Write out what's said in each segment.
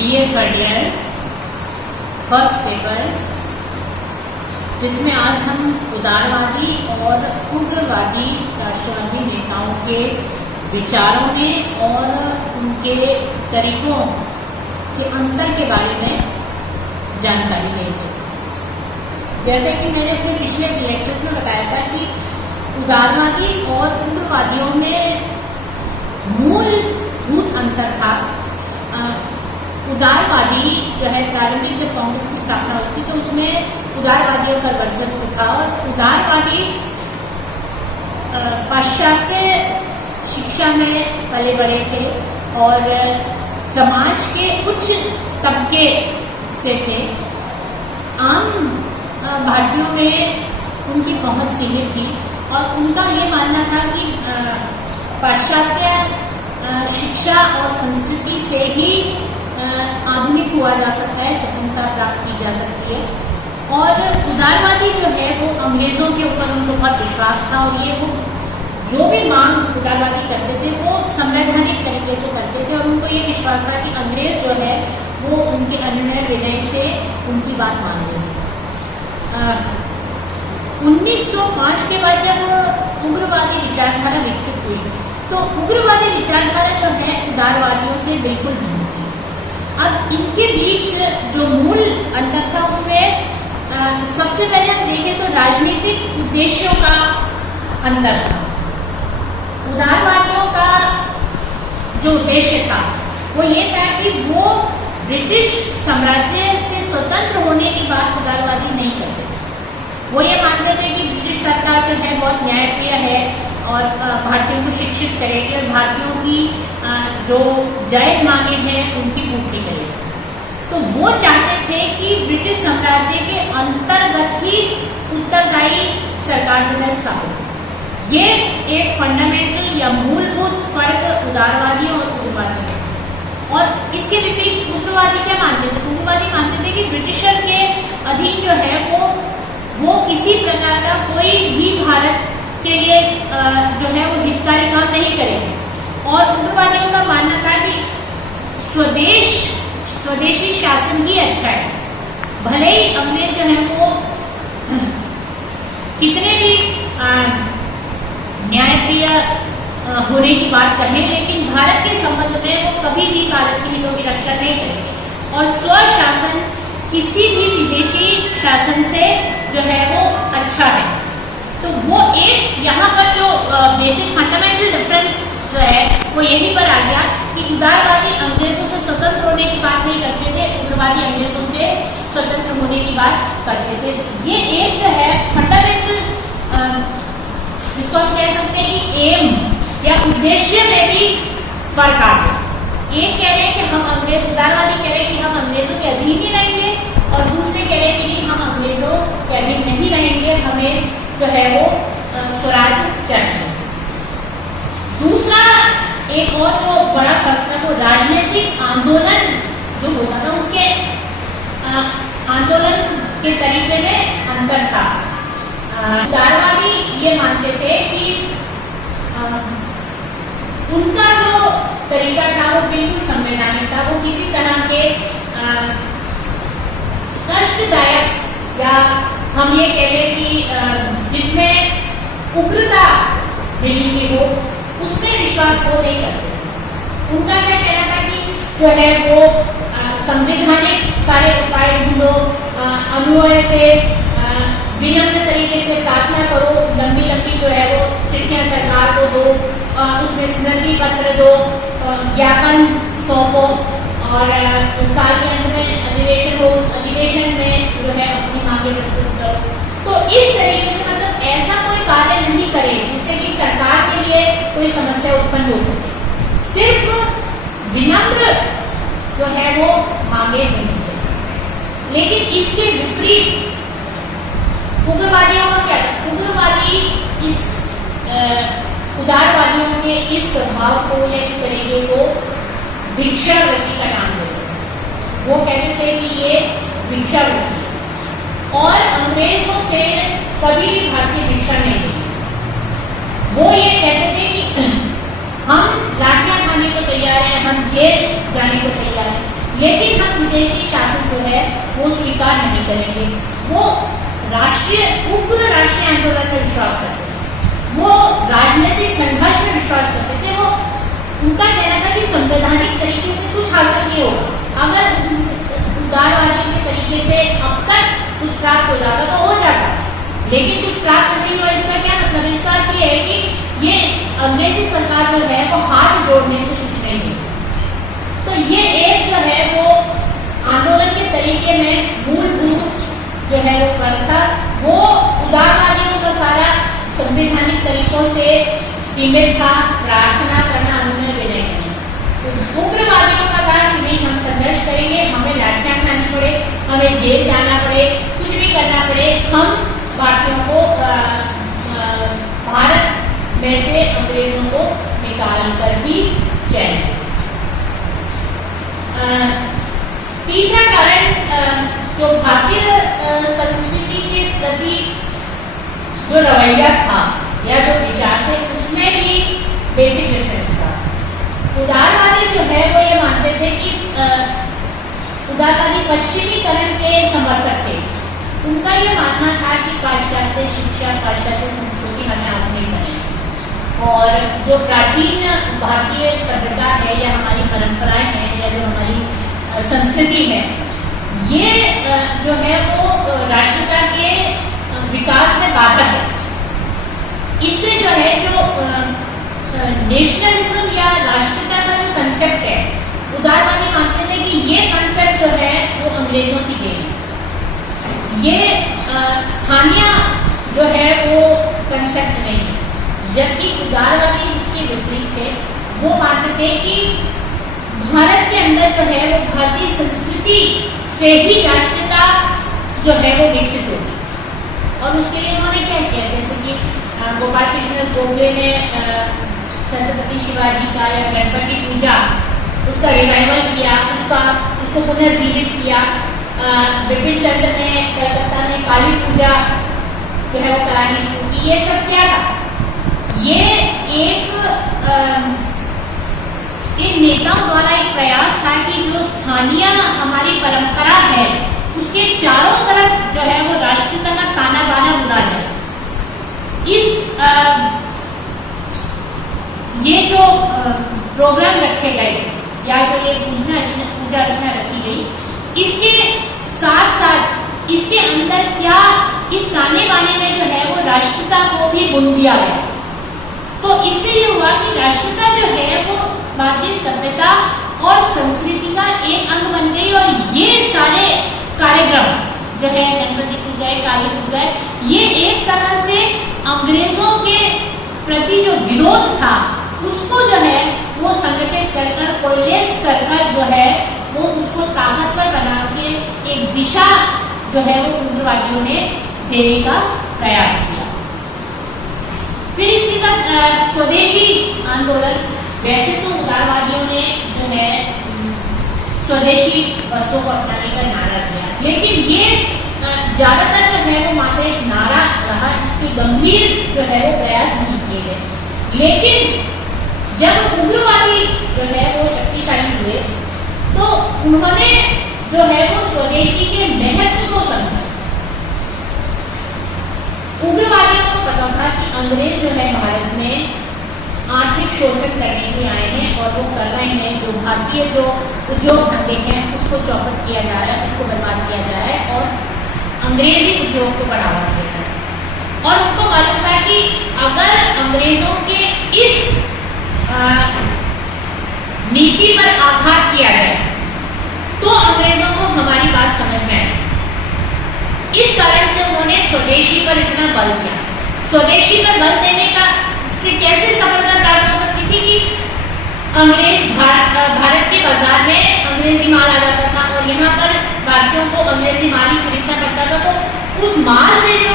BA third year first paper, जिसमें आज हम उदारवादी और उग्रवादी राष्ट्रवादी नेताओं के विचारों में और उनके तरीकों के अंतर के बारे में जानकारी लेंगे। जैसे कि मैंने अपने पिछले लेक्चर्स में बताया था कि उदारवादी और उग्रवादियों में मूलभूत अंतर था। उदारवादी जो है, प्रारंभिक जब कांग्रेस की स्थापना हुई थी तो उसमें उदारवादियों का वर्चस्व था और उदारवादी पाश्चात्य शिक्षा में पले बड़े थे और समाज के उच्च तबके से थे। आम भारतीयों में उनकी पहुंच सीमित थी और उनका ये मानना था कि पाश्चात्य शिक्षा और संस्कृति से ही आधुनिक हुआ जा सकता है, स्वतंत्रता प्राप्त की जा सकती है। और उदारवादी जो है वो अंग्रेजों के ऊपर उनको बहुत विश्वास था और ये वो जो भी मांग उदारवादी करते थे वो संवैधानिक तरीके से करते थे और उनको ये विश्वास था कि अंग्रेज जो है वो उनके अनुनय विनय से उनकी बात मान लेंगे। 1905 के बाद जब उग्रवादी विचारधारा विकसित हुई तो उग्रवादी विचारधारा जो है उदारवादियों से बिल्कुल भिन्न थी। अब इनके बीच जो मूल अंतर था उसमें सबसे पहले हम देखें तो राजनीतिक उद्देश्यों का अंतर था। उदारवादियों का जो उद्देश्य था वो ये था कि वो ब्रिटिश साम्राज्य से स्वतंत्र होने की बात उदारवादी नहीं करते थे। वो ये मानते थे कि ब्रिटिश सरकार जो है बहुत न्यायप्रिय है और भारतीयों को शिक्षित करेगी और भारतीयों की जो जायज़ मांगे हैं उनकी पूर्ति करेगी। तो वो चाहते थे कि ब्रिटिश साम्राज्य के अंतर्गत ही उत्तरदायी सरकार जो है स्थापित हो। ये एक फंडामेंटल या मूलभूत फर्क उदारवादियों और उग्रवादी है। और इसके विपरीत उग्रवादी क्या मानते थे? उग्रवादी मानते थे कि ब्रिटिशर के अधीन जो है वो किसी प्रकार का कोई भी भारत के लिए जो है वो हितकारी काम नहीं करेंगे। और उग्रवादियों का मानना था कि स्वदेशी शासन ही अच्छा है। भले ही अंग्रेज जो है वो कितने भी न्यायप्रिय होने की बात कहें, लेकिन भारत के संबंध में वो कभी भी भारत के हितों की रक्षा नहीं करेंगे। और स्वशासन किसी भी विदेशी शासन से जो है वो अच्छा है। तो वो एक यहाँ पर जो बेसिक फंडामेंटल डिफरेंस जो है वो यहीं पर आ गया कि उदारवादी अंग्रेजों से स्वतंत्र होने की बात नहीं करते थे, उग्रवादी अंग्रेजों से स्वतंत्र होने की बात करते थे। ये एक जो है फंडामेंटल, जिसको हम कह सकते हैं कि एम या उद्देश्य में भी फर्क आ गया। एक कह रहे हैं कि हम उदारवादी कह रहे हैं कि हम अंग्रेजों के अधीन ही रहेंगे और दूसरे कह रहे हैं कि हम अंग्रेजों के अधीन नहीं रहेंगे, हमें जो है वो स्वराज चाहिए। दूसरा एक और जो बड़ा फर्क था वो राजनीतिक आंदोलन जो होता था उसके आंदोलन के तरीके में अंतर था। उदारवादी ये मानते थे कि उनका जो तरीका था वो बिल्कुल संवैधानिक था। वो किसी तरह के कष्टदायक या हम ये कह लें कि जिसमें उग्रता मिली थी वो उसमें विश्वास वो नहीं करते। उनका क्या कहना था कि जो है वो संवैधानिक सारे उपाय ढूंढो, अनुनय से विनम्र तरीके से प्रार्थना करो, लंबी लंबी जो है वो चिट्ठियां सरकार को दो, उसमें स्मृति पत्र दो, ज्ञापन सौंपो और साल के अंत में अधिवेशन में जो है अपनी मांगे प्रस्तुत करो। तो इस तरीके से मतलब ऐसा कोई कार्य नहीं करे जिससे कि सरकार के लिए कोई समस्या उत्पन्न हो सके। सिर्फ विनम्र जो है वो मांगे होनी चाहिए। लेकिन इसके विपरीत उग्रवादियों का क्या था? उग्रवादी इस उदारवादियों के इस स्वभाव को या इस तरीके को भिक्षावृत्ति का नाम देते। वो कहते थे कि ये भिक्षावृत्ति और अंग्रेजों से कभी भी भारतीय भिक्षा नहीं दी। वो ये कहते थे कि हम लाठियां खाने को तैयार हैं, हम जेल जाने को तैयार हैं, लेकिन हम विदेशी शासन जो है वो स्वीकार नहीं करेंगे। वो उग्र राष्ट्रीय आंदोलन में विश्वास करते थे, वो राजनीतिक संघर्ष में विश्वास करते थे। वो उनका कहना था कि संवैधानिक तरीके से कुछ हासिल नहीं होगा, अगर उदारवादी के तरीके से अब तक कुछ प्राप्त हो जाता तो हो जाता, लेकिन कुछ प्राप्त नहीं हुआ। इसका क्या मतलब? इसका अर्थ ये है कि ये अंग्रेजी सरकार जो है वो हाथ जोड़ने से कुछ नहीं है। तो ये एक जो है वो आंदोलन के तरीके में मूलभूत जो है वो फर्क था। वो उदारवादियों का सारा संवैधानिक तरीकों से सीमित था, प्रार्थना करना, अनुनय विनय करना। तो उग्रवादियों का था कि नहीं, हम संघर्ष करेंगे, हमें लाठियां खानी पड़े, हमें जेल जाना पड़े, कुछ भी करना पड़े, हम भारतीयों को भारत में से अंग्रेजों को निकाल कर ही जाएंगे। तीसरा कारण जो भारतीय संस्कृति के प्रति जो रवैया था या जो विचार थे, उसमें भी बेसिक डिफरेंस था। उदारवादी जो है वो ये मानते थे कि उदारवादी पश्चिमीकरण के समर्थक थे। उनका ये मानना था कि पाश्चात्य शिक्षा, पाश्चात्य संस्कृति हमें अपनी बने, और जो प्राचीन भारतीय सभ्यता है या हमारी परंपराएं हैं या जो हमारी संस्कृति है, ये जो है वो राष्ट्रता के विकास में बाधक है। इससे जो है जो नेशनलिज्म या राष्ट्रता का जो कंसेप्ट है, उदारवादी मानते थे कि ये कंसेप्ट जो है वो अंग्रेजों की देन है। ये स्थानीय जो है वो कंसेप्ट नहीं है, जबकि उदारवादी इसके विपरीत थे। वो मानते थे कि भारत के अंदर जो है वो भारतीय संस्कृति से ही राष्ट्रता जो है वो विकसित होगी। और उसके लिए उन्होंने क्या किया, जैसे कि गोपाल कृष्ण गोखले ने छत्रपति शिवाजी का या गणपति पूजा उसका रिवाइवल किया, उसको पुनर्जीवित किया। बिपिन चंद्र ने कलकत्ता में काली पूजा जो है वो करानी शुरू की। ये सब क्या था? ये एक इन नेताओं द्वारा एक प्रयास था कि जो स्थानीय हमारी परंपरा है उसके चारों तरफ जो है वो राष्ट्रता का ताना बाना बुना जाए। ये जो प्रोग्राम रखे गए या जो ये पूजा अर्चना रखी गई, इसके साथ साथ इसके अंदर क्या इस ताने बाने में जो है वो राष्ट्रता को भी बुन दिया गया। तो इससे ये हुआ कि राष्ट्रता जो है वो भारतीय सभ्यता और संस्कृति का एक अंग बन गई। और ये सारे कार्यक्रम जो है गणपति पूजा, काली पूजा, ये एक तरह से अंग्रेजों के प्रति जो विरोध था उसको जो है वो संगठित कर कोलेस कर जो है वो उसको ताकतवर बना के एक दिशा जो है वो उग्रवादियों ने देने का प्रयास किया। फिर इसके साथ स्वदेशी आंदोलन। वैसे तो उदारवादियों ने जो है स्वदेशी वस्तुओं को अपनाने का नारा दिया, लेकिन ये ज्यादातर जो है वो मात्र एक नारा रहा, इसके गंभीर जो है वो प्रयास नहीं किए गए। लेकिन जब उग्रवादी जो है वो शक्तिशाली हुए तो उन्होंने जो है वो स्वदेशी के महत्व को समझा। उग्रवादियों को पता था कि अंग्रेज जो है भारत में आर्थिक शोषण करने के आए हैं और वो कर रहे हैं। जो भारतीय जो उद्योग धंधे हैं उसको चौपट किया जा रहा है, उसको बर्बाद किया जा रहा है और अंग्रेजी उद्योग को बढ़ावा दिया जा रहा है। और उनको मालूम था कि अगर अंग्रेजों के इस नीति पर आघात किया जाए तो अंग्रेजों को हमारी बात समझ में आए। इस कारण से उन्होंने स्वदेशी पर इतना बल दिया। स्वदेशी पर बल देने का से कैसे सफलता प्राप्त हो सकती थी कि भारत के बाजार में अंग्रेजी माल आ जाता था और यहाँ पर भारतीयों को अंग्रेजी माल ही खरीदना पड़ता था। तो उस माल से जो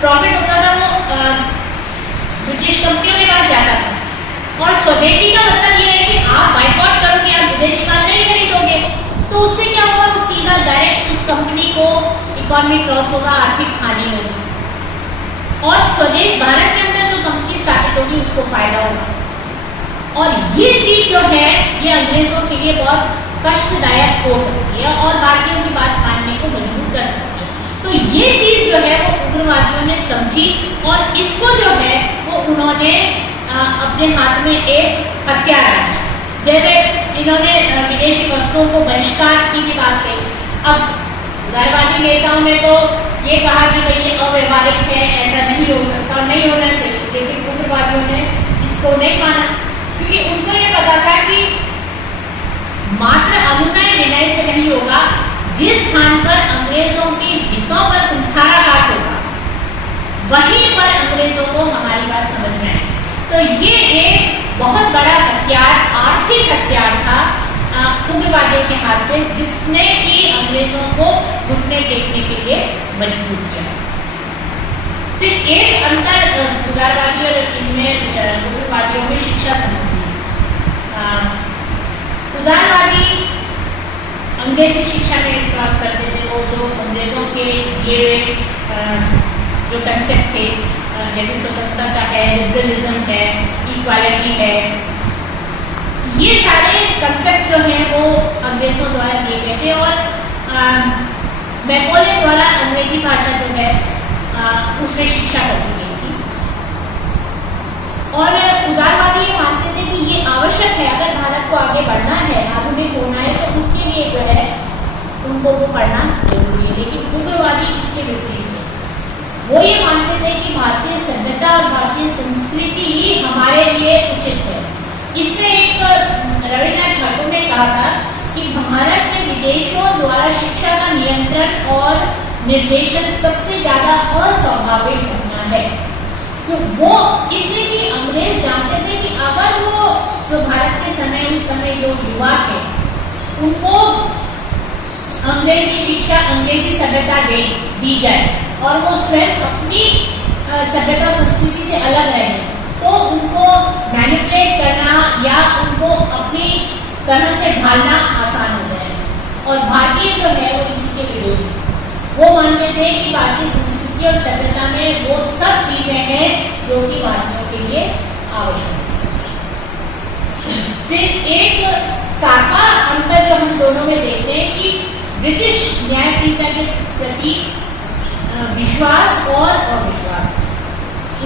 प्रॉफिट होता था वो ब्रिटिश कंपनियों के पास जाता था। और स्वदेशी का मतलब ये है कि आप बाइकआउट करोगे, आप विदेशी माल नहीं खरीदोगे, तो उससे क्या होगा, वो सीधा डायरेक्ट उस कंपनी को इकोनॉमिक लॉस होगा, आर्थिक हानि होगी। और स्वदेश भारत के अंदर जो कंपनी स्थापित होगी उसको फायदा होगा। और ये चीज जो है ये अंग्रेजों के लिए बहुत कष्टदायक हो सकती है और भारतीयों की बात मानने को मजबूर कर सकती है। तो ये चीज जो है वो उग्रवादियों ने समझी और इसको जो है वो उन्होंने अपने हाथ में एक हथियार रखा। जैसे इन्होंने विदेशी वस्तुओं को बहिष्कार की भी बात कही। अब उदारवादी नेताओं ने तो ये कहा कि भाई ये अव्यवहारिक है, ऐसा नहीं हो सकता और नहीं होना चाहिए, लेकिन उग्रवादियों ने इसको नहीं माना क्योंकि उनको ये पता था कि मात्र अनुनय विनय से नहीं होगा। जिस स्थान पर अंग्रेजों के हितों पर कुठाराघात होगा वहीं पर अंग्रेजों को हमारी बात समझ में आए। तो ये एक बहुत बड़ा हथियार, आर्थिक हथियार था उग्रवादियों के हाथ से, जिसने कि अंग्रेजों को घुटने टेकने के लिए मजबूर किया। फिर एक अंतर उदारवादी और इनमें उग्रवादियों में शिक्षा संबंधी। उदारवादी अंग्रेजी शिक्षा में विश्वास करते थे। वो जो अंग्रेजों के दिए हुए जो कंसेप्ट थे, जैसे स्वतंत्रता है, लिबरलिज्म है, इक्वालिटी है, ये सारे कंसेप्ट जो हैं वो अंग्रेजों द्वारा दिए गए थे और मैकोले द्वारा अंग्रेजी भाषा जो है उसमें शिक्षा करनी गई थी। और उदारवादी ये मानते थे कि ये आवश्यक है, अगर भारत को आगे बढ़ना है, आधुनिक होना है, तो उसके लिए जो है उनको वो पढ़ना जरूरी है। लेकिन उग्रवादी इसके विपरीत है। वो ये मानते थे कि भारतीय सभ्यता और भारतीय संस्कृति ही हमारे लिए उचित है। इसमें एक रविन्द्रनाथ ठाकुर ने कहा था कि भारत में विदेशों द्वारा शिक्षा का नियंत्रण और निर्देशन सबसे ज्यादा अस्वाभाविक होना है। तो वो इसलिए कि अंग्रेज जानते थे कि अगर वो जो भारत के समय उस समय जो युवा थे उनको अंग्रेजी शिक्षा, अंग्रेजी सभ्यता दी जाए और वो स्वयं अपनी सभ्यता संस्कृति से अलग रहे, तो उनको मैनिपुलेट करना या उनको अपनी तरह से ढालना आसान हो जाए। और भारतीय जो है वो इसी के विरोधी। वो मानते थे कि भारतीय संस्कृति और सभ्यता में वो सब चीजें हैं जो कि भारतीयों के लिए आवश्यक है। फिर एक साकार अंतर जो हम दोनों में देखते हैं कि ब्रिटिश न्यायपालिका के प्रति विश्वास और अविश्वास।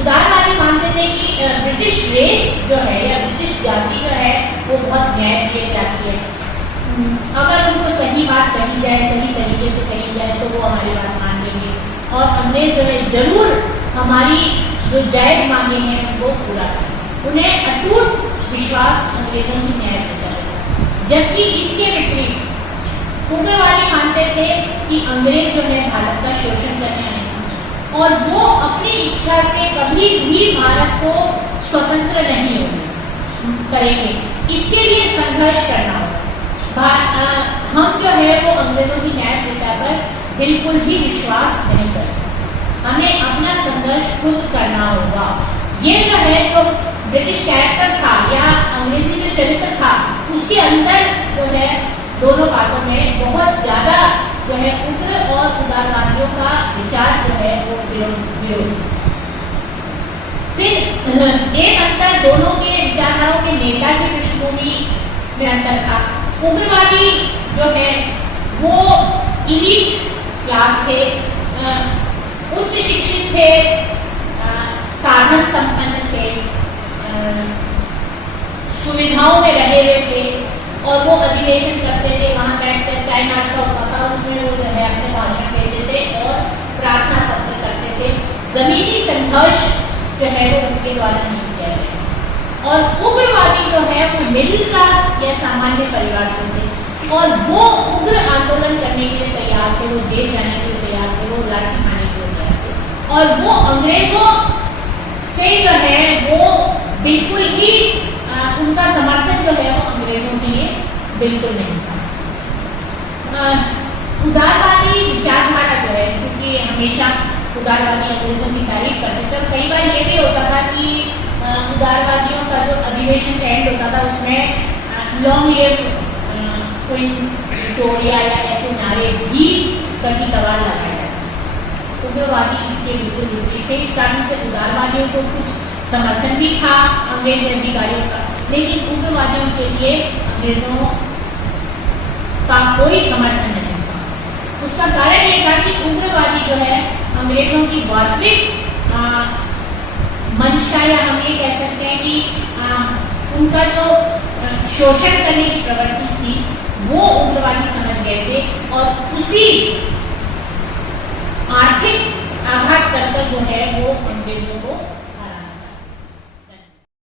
उदारवादी मानते थे कि ब्रिटिश रेस जो है या ब्रिटिश जाति जो है वो बहुत न्यायप्रिय जाति है। अगर उनको सही बात कही जाए, सही तरीके से कही जाए तो वो हमारी बात मान लेंगे और अंग्रेज जो है जरूर हमारी जो जायज मांगे हैं वो पूरा करें। उन्हें अटूट विश्वास अंग्रेजों की न्यायपालिका है। जबकि इसके विपरीत उग्रवादी मानते थे कि अंग्रेज जो है भारत का शोषण करने आए और वो अपनी इच्छा से कभी भी भारत को स्वतंत्र नहीं करेंगे। इसके लिए संघर्ष करना होगा। हम जो है वो अंग्रेजों की न्यायपालिका पर बिल्कुल भी विश्वास नहीं कर सकते। हमें अपना संघर्ष खुद करना होगा। ये जो है जो ब्रिटिश कैरेक्टर था या अंग्रेजी जो चरित्र था उसके अंदर जो है दोनों बातों में बहुत ज्यादा जो है उग्र और उदारवादियों का विचार जो है वो विरोधी। फिर एक अंतर दोनों के विचारधाराओं के नेता की पृष्ठभूमि में अंतर था। उग्रवादी जो है वो इलीट क्लास थे, उच्च शिक्षित थे, साधन संपन्न थे, सुविधाओं में रहे हुए थे और वो अधिवेशन करते थे, वहां बैठकर चाय नाश्ता होता था, उसमें वो जो है अपने भाषण देते थे और प्रार्थना पत्र करते थे। जमीनी संघर्ष जो है वो उनके द्वारा नहीं किया गया। और उग्रवादी जो है वो मिडिल क्लास या सामान्य परिवार से थे और वो उग्र आंदोलन करने के लिए तैयार थे, वो जेल जाने के लिए तैयार थे, वो लाठी खाने के लिए तैयार थे और वो अंग्रेजों से जो है वो बिल्कुल ही उनका समर्थन जो है वो अंग्रेजों के लिए बिल्कुल नहीं था। उदारवादी विचारधारा जो है, क्योंकि हमेशा उदारवादी अंग्रेजों की तारीफ करते थे, कई बार ये भी होता था कि उदारवादियों का जो अधिवेशन का एंड होता था उसमें लॉन्ग लिव क्वीन विक्टोरिया या ऐसे नारे भी कभी कभार लगाए जाते। उग्रवादी इसके बिल्कुल विपरीत थे। इस कारण से उदारवादियों को कुछ समर्थन भी था अंग्रेज अधिकारियों का, लेकिन उग्रवादियों के लिए अंग्रेजों का कोई समर्थन नहीं था। उसका कारण ये था कि उग्रवादी जो है अंग्रेजों की वास्तविक मंशा, या हम ये कह सकते हैं कि उनका जो शोषण करने की प्रवृत्ति थी वो उग्रवादी समझ गए थे, और उसी